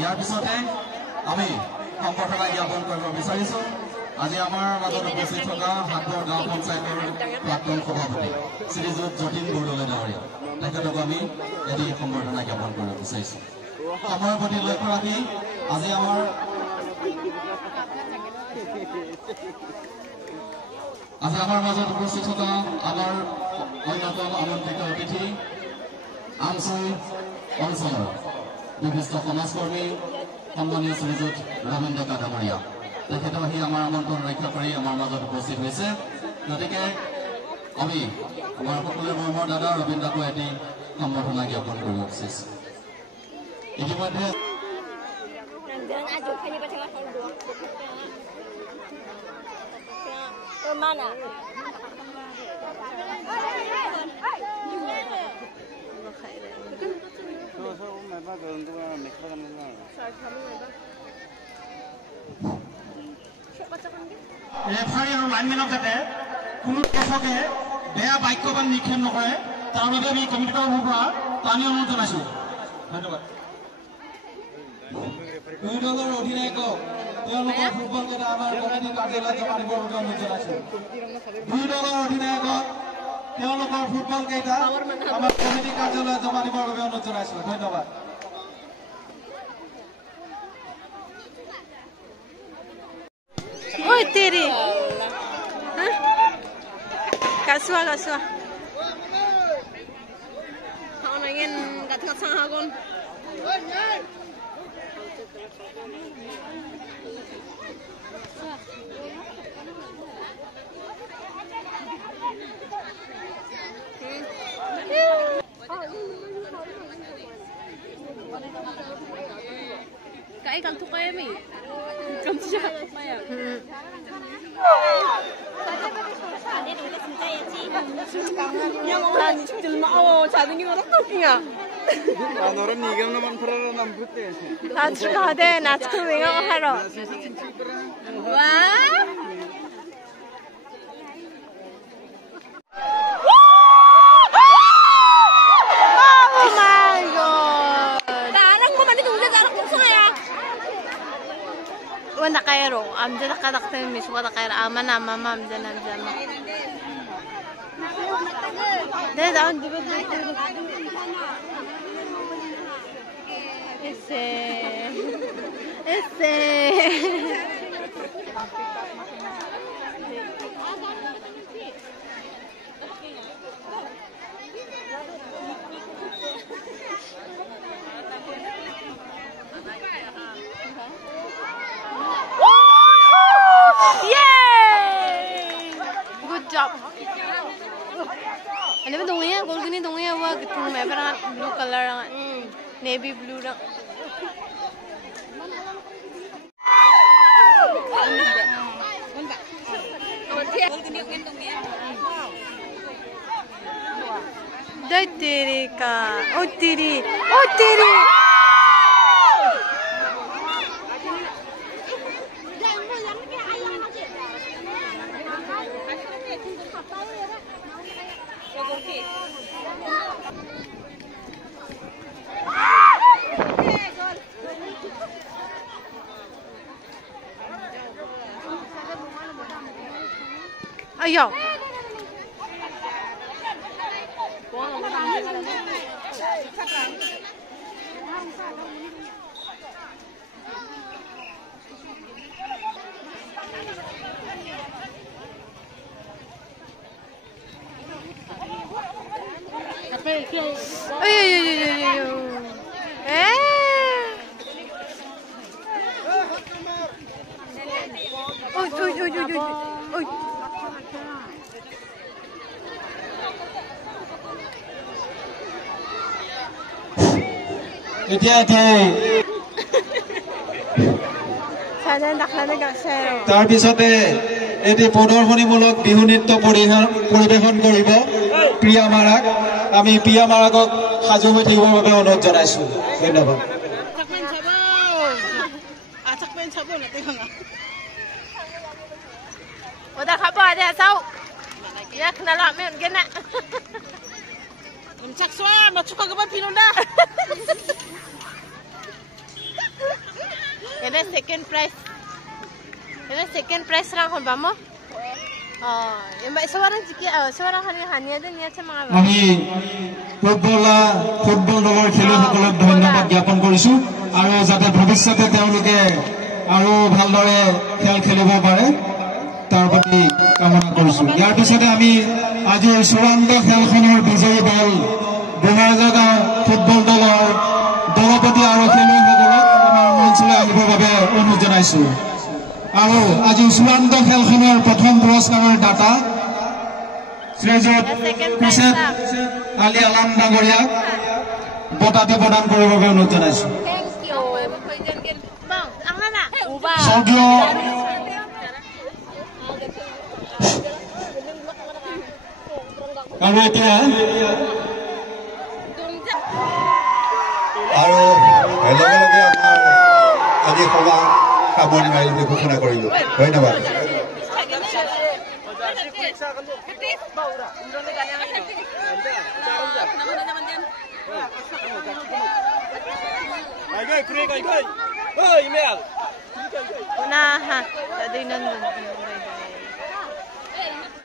ইয়াৰ পিছতে আমি সম্বৰ্ধনা জ্ঞাপন কৰিব বিচাৰিছোঁ আজি আমাৰ মাজত উপস্থিত থকা হাটবৰ গাঁও পঞ্চায়তৰ প্ৰাক্তন সভাপতি শ্ৰীযুত যতীন বৰদলৈ ডাঙৰীয়া তেখেতক আমি এটি সম্বৰ্ধনা জ্ঞাপন কৰিব বিচাৰিছোঁ সময়ৰ প্ৰতি লক্ষ্য ৰাখি আজি আমাৰ মাজত উপস্থিত থকা আমাৰ অন্যতম আমন্ত্ৰিত অতিথি আমচৈ অঞ্চলৰ বিশিষ্ট সমাজকৰ্মী সন্মানীয় শ্ৰীযুত ৰবীন ডেকা ডাঙৰীয়া তেখেতে আহি আমাৰ আমন্ত্ৰণ ৰক্ষা কৰি আমাৰ মাজত উপস্থিত হৈছে গতিকে আমি আমাৰ সকলোৰে মৰমৰ দাদা ৰবীন দাকো এটি সম্বৰ্ধনা জ্ঞাপন কৰিব বিচাৰিছোঁ ইতিমধ্যে mana? ৰেফাৰী আৰু লাইনমেনক যাতে কোনো কৃষকে বেয়া বাক্যবান নিক্ষেপ নকৰে তাৰ বাবে আমি কমিটিৰ পৰা টানি অনুৰোধ জনাইছোঁ ধন্যবাদ দুই দলৰ অধিনায়কক তেওঁলোকৰ ফুটবল কেইটা আমাৰ কমিটি কাৰ্যালয়ত জমা দিবৰ বাবে অনুৰোধ জনাইছোঁ দুই দলৰ অধিনায়কক তেওঁলোকৰ ফুটবল কেইটা আমাৰ কমিটি কাৰ্যালয়ত জমা দিবৰ বাবে অনুৰোধ জনাইছোঁ ধন্যবাদ Oi, Tiri. Hah? Kasua. Kau ingin kat sang hagon. Cái cần thúc em ý cầm chưa mày à nhưng mà là chỉ mau trả những cái nó kìa 너는 이경만 풀어라 남 붙대. 나츠가 돼 나츠가 왜가 하러 와 Nakayro, amda nakadakta yung miso nakayro, ama amda nandiyan. Dahil daon, di ba dito? Ese. Good job. Ano ba dungya? Gold gini dungya wag tung may parang blue color ang navy blue lang. Dai tiri ka. Oh tiri. Ayo. তাৰ পিছতে এটি প্ৰদৰ্শনীমূলক বিহু নৃত্য পৰিৱেশন কৰিব প্ৰিয়া মাৰাক আমি প্ৰিয়া মাৰাকক সাজু হৈ থাকিবৰ বাবে অনুৰোধ জনাইছো ধন্যবাদ Udah kabar dia tahu. Ya kenal lah men kena. Cak suara, nak cuka ke pilon dah. Ini second prize. Ini second prize ra kon bamo. Mbak seorang jiki seorang hani ada niat sama apa? আমি football দলৰ খেলুৱৈসকলক ধন্যবাদ জ্ঞাপন কৰিছো আৰু যাতে ভৱিষ্যতে তেওঁলোকে আৰু ভালদৰে খেল খেলিব পাৰে তাৰ প্ৰতি কামনা কৰিছো ইয়াৰ পিছতে আমি আজি চূড়ান্ত খেলখনৰ বিজয়ী দল বঙাইগাঁও ফুটবল দলৰ দলপতি আৰু খেলুৱৈসকলক আমাৰ মঞ্চলৈ আহিবৰ বাবে অনুৰোধ জনাইছো আৰু আজি চূড়ান্ত খেলখনৰ প্ৰথম পুৰস্কাৰৰ দাতা শ্ৰীযুত কুশেদ আলী আলাম ডাঙৰীয়াক বঁটাটো প্ৰদান কৰিবৰ বাবে অনুৰোধ জনাইছো স্বৰ্গীয় আৰু এতিয়া আৰু লগে লগে আমাৰ আজি সভা সামৰণি মাৰি ঘোষণা কৰিলো ধন্যবাদ Nah, jadi nonton.